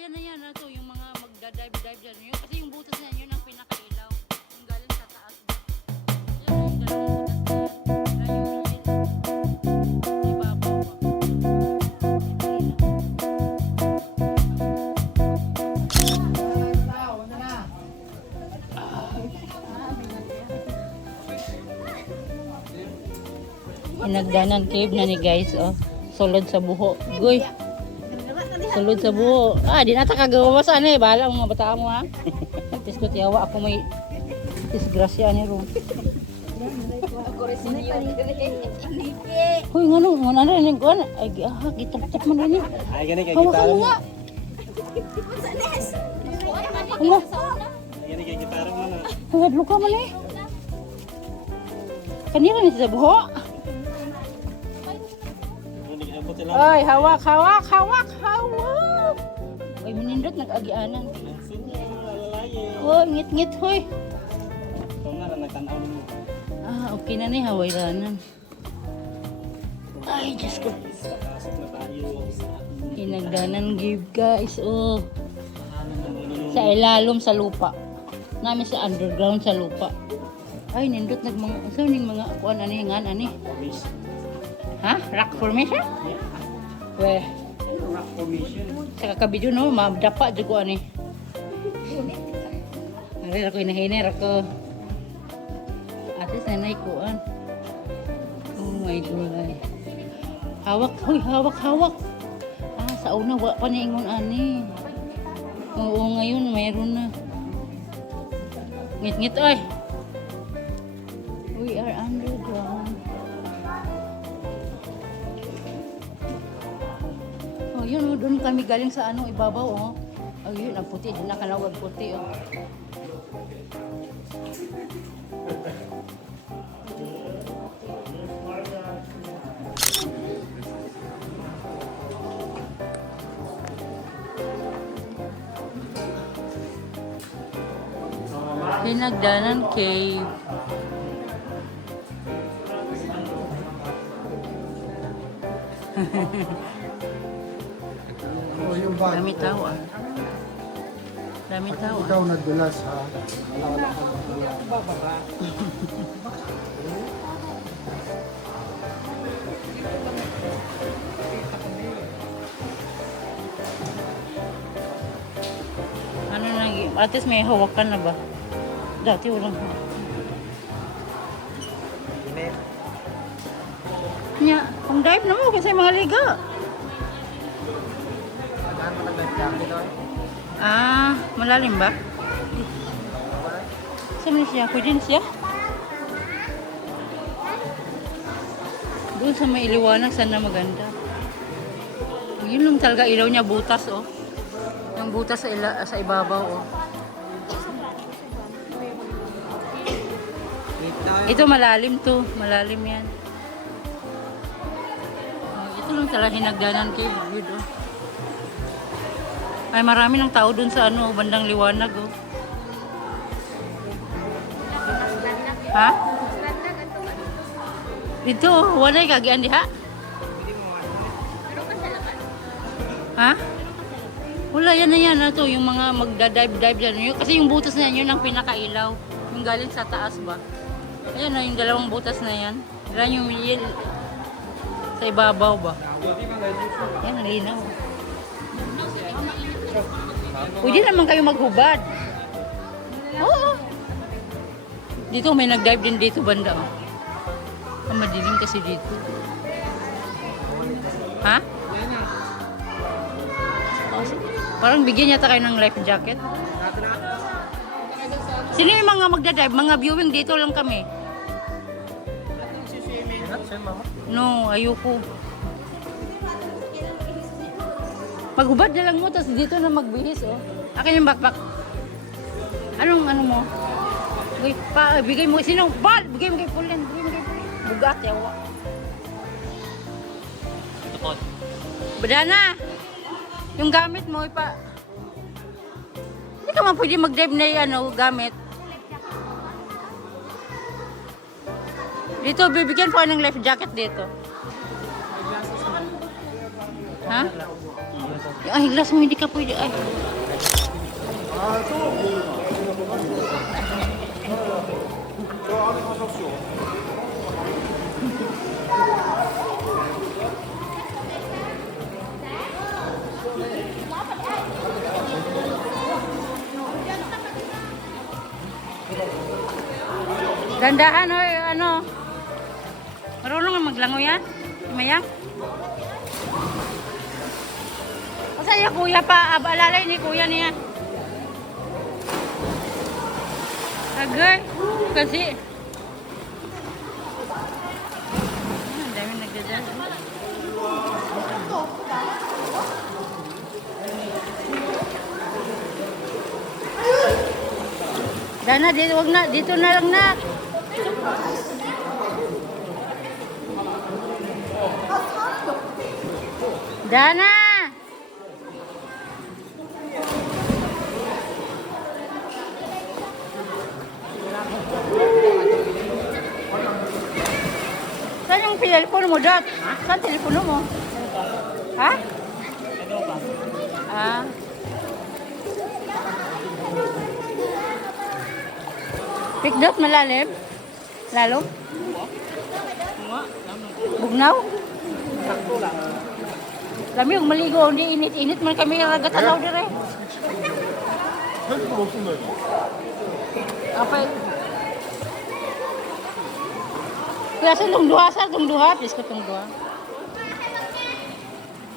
yan na yan. Ito, yung mga magda-dive dyan. Yun, kasi yung butas na yun ang pinakailaw. Yung galing sa taas ba. Yan yung dalawang butas na yan. Yung ibabaw ba. Inagdanan cave na ni guys, oh. Sulod sa buho. Goy. Sulod sa buho. Ah, di nata kagawa sa ano eh. Bahala ang mga bata mo ha. Nagtis ko tiyawa ako may disgrasya ni Ron. Hoy, ngano, ngano na rin ko. Ay, gitap-tap mo rin eh. Ay, gani kay Hawakan gitara mo mo. nga. Ay, gani kay gitara mo na. Hagad ka man eh. Kanina ni sa buho. Hindi ka abot lang. Ay, hawak, hawak, hawak, hawak. Ay, manindot, nag-agianan. Oh, ngit-ngit, hoy. Ito na, nagtanaw mo. Ah, okay na ni, hawailanan. Ay, Diyos ko. Pasok na tayo. Inagdanan give, guys. Oh. Sa ilalom sa lupa. Namin sa underground sa lupa. Ay, nindot nagmanga, so ning mga kuan ani ngan ani. Ha? Rock formation? Weh, Rock formation. sa kakabidyo no, madapa jud ko ani. Ari ako inahiner ako. Ate sanay kuan. Oh my god. Hawak, hoy, hawak, hawak. Ah, sa una wa pa niingon ani. Oo, ngayon mayroon na. Ngit-ngit oy. We are underground. Oh, yun, oh, doon kami galing sa ano, ibabaw, oh. Oh, yun, ang puti, doon nakalawag puti, oh. Hinagdanan cave. O yung bag. Dami tao ah. Dami tao ah. Ikaw nagdulas ha. Wala ka nagdulas. Ano nang at least may hawakan na ba? Dati walang hawak. Nya, kung dive na mo kasi mga liga. Ah, malalim ba? Saan na siya? Pwede na siya? Doon sa may iliwanag, sana maganda. Yun lang talaga ilaw niya, butas oh. Yung butas sa ibabaw oh. Ito malalim to, malalim yan. Oh, ito lang talaga hinagdanan kay Good oh. Ay marami ng tao dun sa ano, bandang liwanag oh. Ha? Dito, walay kagian diha. Ha? Wala yan na yan ito, yung mga magda-dive dyan. Kasi yung butas na yan, yun ang pinakailaw. Yung galing sa taas ba? Ayan na, yung dalawang butas na yan. Yan yung sa ibabaw ba? Yan, nalinaw. Pwede naman kayo maghubad. Oo. Dito may nag-dive din dito banda. Oh. Ang madilim kasi dito. Ha? Oh, parang bigyan yata kayo ng life jacket. Sino yung mga magdadive? Mga viewing dito lang kami. No, ayoko. Paghubad na lang mo, tapos dito na magbihis, oh. Akin yung backpack. Anong ano mo? Bigay mo, sino? Bal! Bigay mo kay Pauline. Bigay mo kay Pauline. Bugat, yawa. Tukod. Badana! Yung gamit mo, ipa... Hindi ka man pwede mag-dive na yung ano, gamit. Dito, bibigyan ko ng life jacket dito. Ha? Ay, glass mo, hindi ka pwede. Ay. Dandahan, hoy, ano. Marunong nga maglangoy yan? Mayang? Kasi yung kuya pa, alalay ni kuya niya. Agay, kasi. Ang dami nagdadal. Dana, dito, wag na, dito na lang na. Dana! Saan yung telepono mo, Dot? Saan telepono mo? Ha? Ano ba? Ah. Pick Dot, malalim? Lalo? Bugnaw? Sakto lang. Kami yung maligo, hindi init-init man kami nagatanaw dire. Apa? Kaya sa tong duha, please ko tong duha.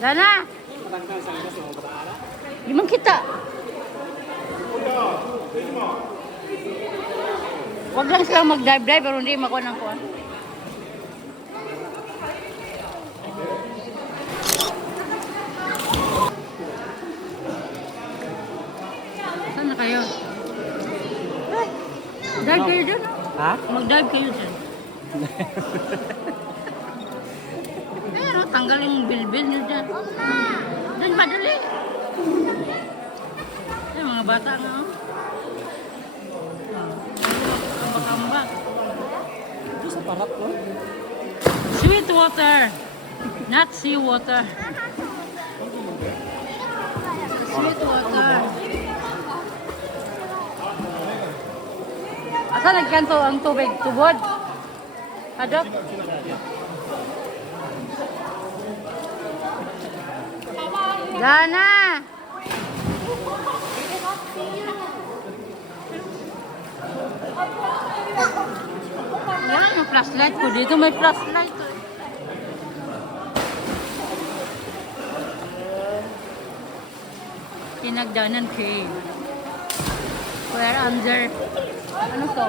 Dana, Matangkang sa gas yung pag-aara. di man kita. Wag lang silang mag-dive-dive, pero hindi makuha ng kuha. Saan na kayo? Ay, dive kayo dyan. Ha? Mag-dive kayo dyan. Pero tanggal yung bilbil nyo dyan. Dyan ba dali? Ay, mga bata nga. Oh. Kamba-kamba. Ito sa parap ko. Sweet water. Not sea water. Sweet water. Asa nagkanto ang tubig? Tubod? Adok? Dana! Yan ang flashlight ko. Dito may flashlight. Pinagdanan cave. Where under... Ano to?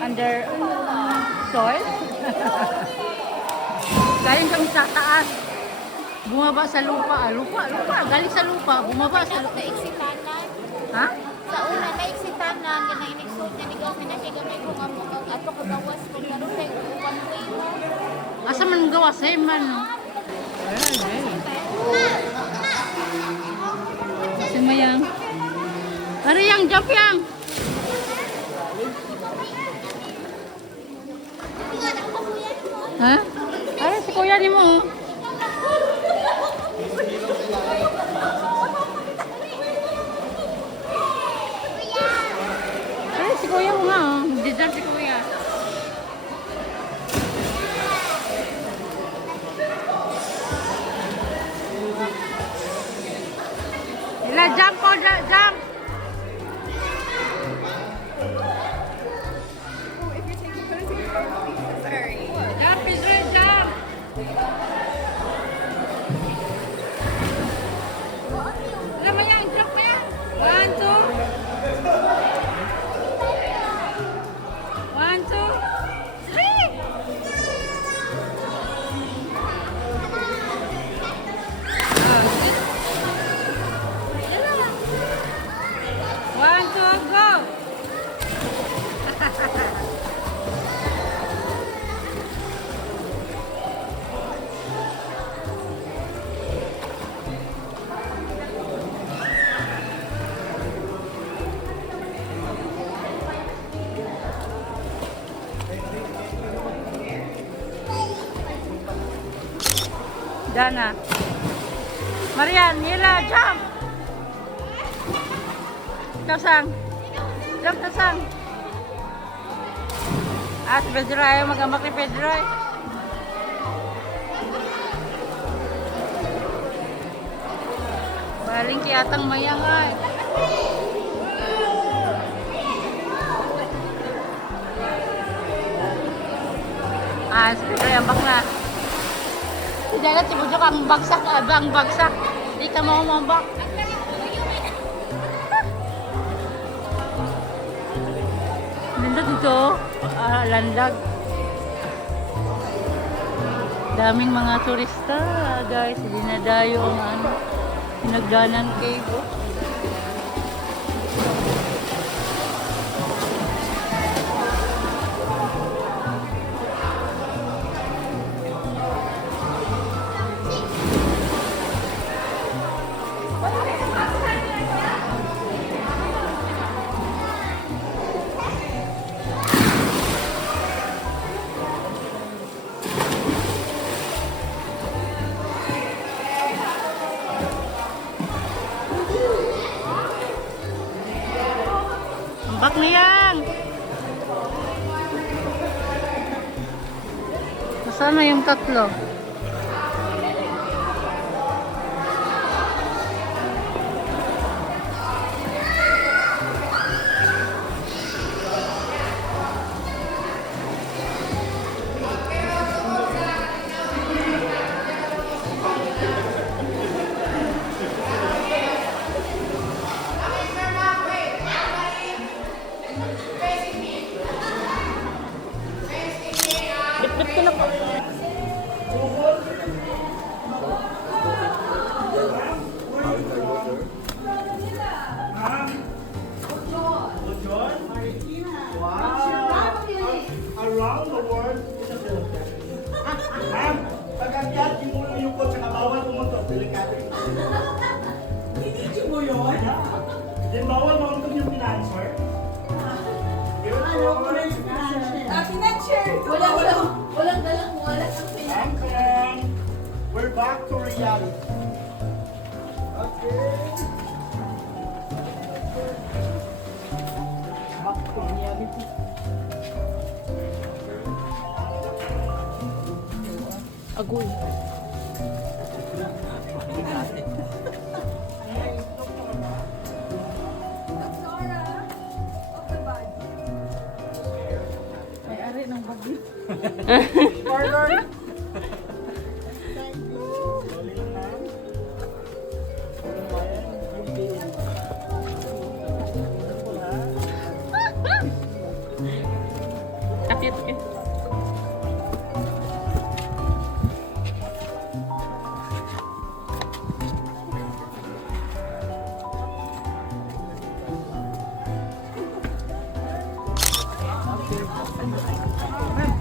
Under soil? Galing kami sa taas. Bumaba sa lupa. Lupa. Galing sa lupa. Bumaba sa lupa. Naiksitanan. Ha? Sa una, naiksitanan. Yan ang inigsod. Nanigaw, pinakigamay ko nga mo. Ato ko gawas ko. Karoon kayo. Upan ko yun. Asa man gawa sa man. Si Mayang. Ari yang jump yang. Ha? Ari si kuya ni mo. Ari si kuya mo nga. Diyan si kuya. Ila jump ko, jump. Jump, Israel, jump. Alam mo yan, jump mo yan. 1, 2, 3. Go. Dana. Marian, Yela, jump! Ikaw, Sang. Jump na, Sang. Si Pedro ayaw mag-amak ni Pedro eh. Baling kiyatang mayang ay. Si Pedro ay ambak na. Si Janet, si Budyo ang bagsak, ang bagsak. Hindi ka mo umambak. Nandito dito, landag. Daming mga turista, guys. Dinadayo ang ano, pinagdanan cave. Oh. Ambak na yan! Nasaan na yung tatlo? Bit-bit ko na po. Around the world. Ma'am, pag-akyat, yung po, tsaka bawal pumuntok. Delikado yun. Hindi mo yun? Then bawal mauntok yung financer. Walang dalang wala ang And we're back to reality. Okay. Back to reality. Agoy. May-ari ng bagyo. Pardon. Thank you. Slowly lang, ma'am. Ayan, yung bill. Kapit ka.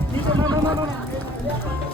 Dito, ma'am.